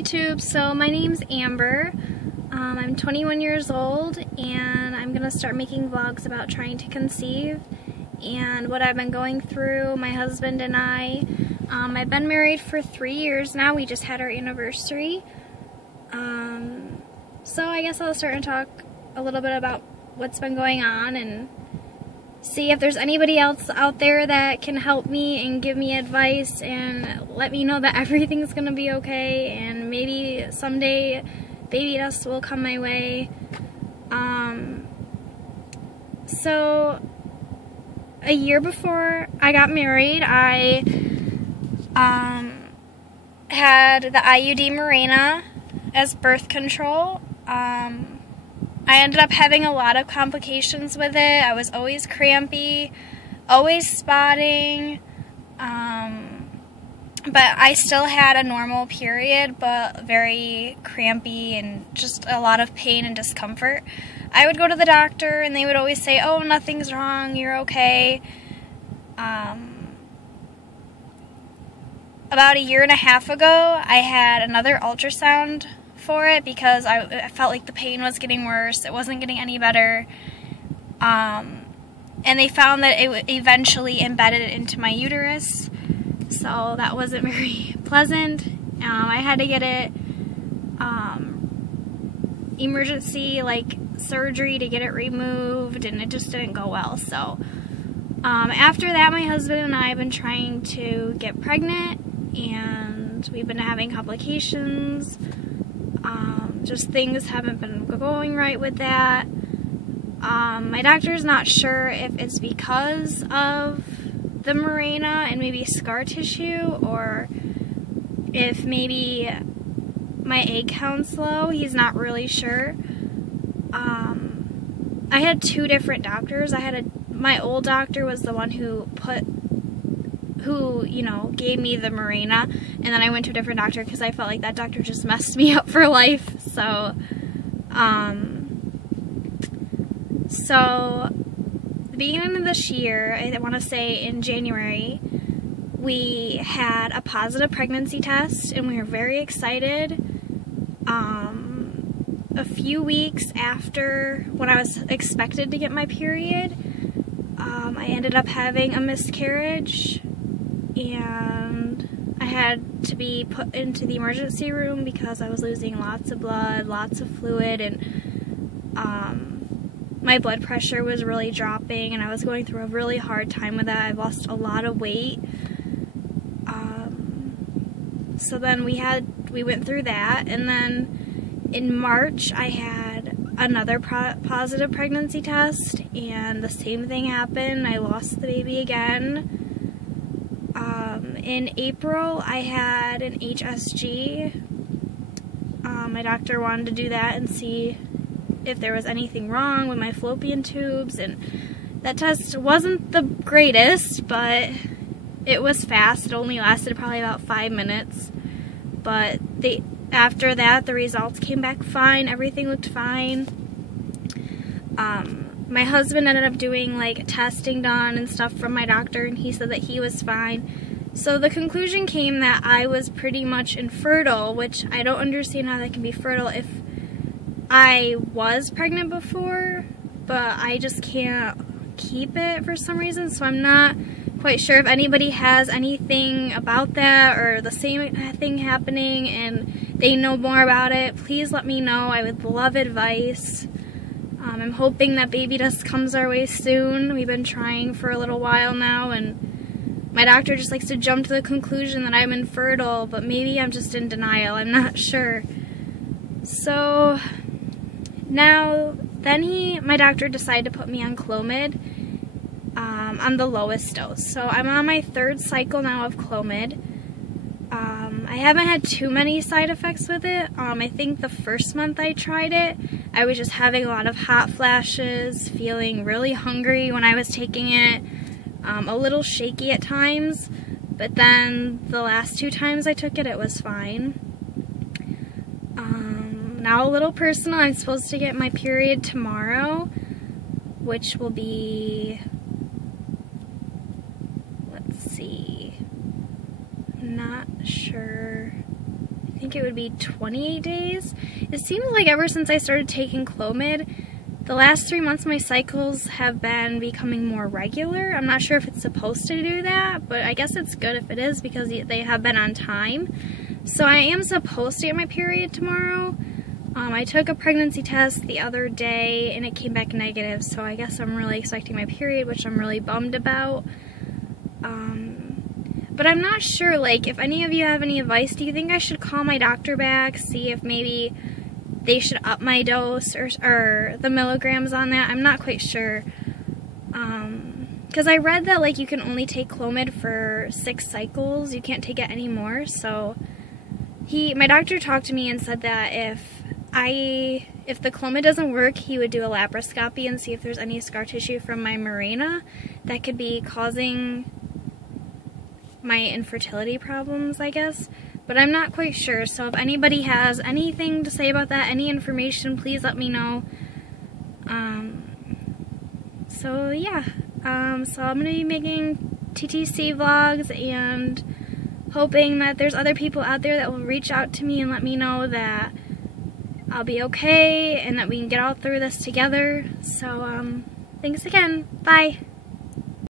YouTube. So my name's Amber. I'm 21 years old and I'm gonna start making vlogs about trying to conceive and what I've been going through, my husband and I. I've been married for 3 years now. We just had our anniversary. So I guess I'll start and talk a little bit about what's been going on and see if there's anybody else out there that can help me and give me advice and let me know that everything's gonna be okay and maybe someday baby dust will come my way. So a year before I got married, I had the IUD Mirena as birth control. I ended up having a lot of complications with it. I was always crampy, always spotting, but I still had a normal period, but very crampy and just a lot of pain and discomfort. I would go to the doctor and they would always say, "Oh, nothing's wrong, you're okay." About a year and a half ago, I had another ultrasound for it because I felt like the pain was getting worse. It wasn't getting any better. And they found that it eventually embedded into my uterus. So that wasn't very pleasant. I had to get it emergency surgery to get it removed, and it just didn't go well. So after that, my husband and I have been trying to get pregnant, and we've been having complications. Just things haven't been going right with that. My doctor's not sure if it's because of the Mirena and maybe scar tissue, or if maybe my egg count's low. He's not really sure. I had two different doctors. My old doctor was the one who gave me the Mirena, and then I went to a different doctor because I felt like that doctor just messed me up for life. So, the beginning of this year, I want to say in January, we had a positive pregnancy test, and we were very excited. A few weeks after when I was expected to get my period, I ended up having a miscarriage, and I had to be put into the emergency room because I was losing lots of blood, lots of fluid, and my blood pressure was really dropping, and I was going through a really hard time with that. I lost a lot of weight. So then we went through that, and then in March I had another positive pregnancy test, and the same thing happened. I lost the baby again. In April I had an HSG. My doctor wanted to do that and see if there was anything wrong with my fallopian tubes, and that test wasn't the greatest, but it was fast. It only lasted probably about 5 minutes, but after that the results came back fine. Everything looked fine. My husband ended up doing testing done and stuff from my doctor, and he said that he was fine. So the conclusion came that I was pretty much infertile, which I don't understand how that can be fertile if I was pregnant before, but I just can't keep it for some reason. So I'm not quite sure if anybody has anything about that or the same thing happening and they know more about it. Please let me know. I would love advice. I'm hoping that baby dust comes our way soon. We've been trying for a little while now, and my doctor just likes to jump to the conclusion that I'm infertile, but maybe I'm just in denial. I'm not sure. So now, my doctor decided to put me on Clomid on the lowest dose. So I'm on my 3rd cycle now of Clomid. I haven't had too many side effects with it. I think the first month I tried it, I was just having a lot of hot flashes, feeling really hungry when I was taking it, a little shaky at times, but then the last 2 times I took it, it was fine. Now a little personal, I'm supposed to get my period tomorrow, which will be, let's see, I'm not sure, I think think it would be 28 days. It seems like ever since I started taking Clomid, the last 3 months my cycles have been becoming more regular. I'm not sure if it's supposed to do that, but I guess it's good if it is because they have been on time. So I am supposed to get my period tomorrow. I took a pregnancy test the other day and it came back negative, so I guess I'm really expecting my period, which I'm really bummed about. But I'm not sure, like, if any of you have any advice, do you think I should call my doctor back, see if maybe they should up my dose or the milligrams on that? I'm not quite sure. Because I read that, like, you can only take Clomid for 6 cycles. You can't take it anymore. So my doctor talked to me and said that if the Clomid doesn't work, he would do a laparoscopy and see if there's any scar tissue from my Mirena that could be causing my infertility problems, I guess. But I'm not quite sure, so if anybody has anything to say about that, any information, please let me know. So yeah, so I'm going to be making TTC vlogs and hoping that there's other people out there that will reach out to me and let me know that I'll be okay and that we can get all through this together. So thanks again. Bye.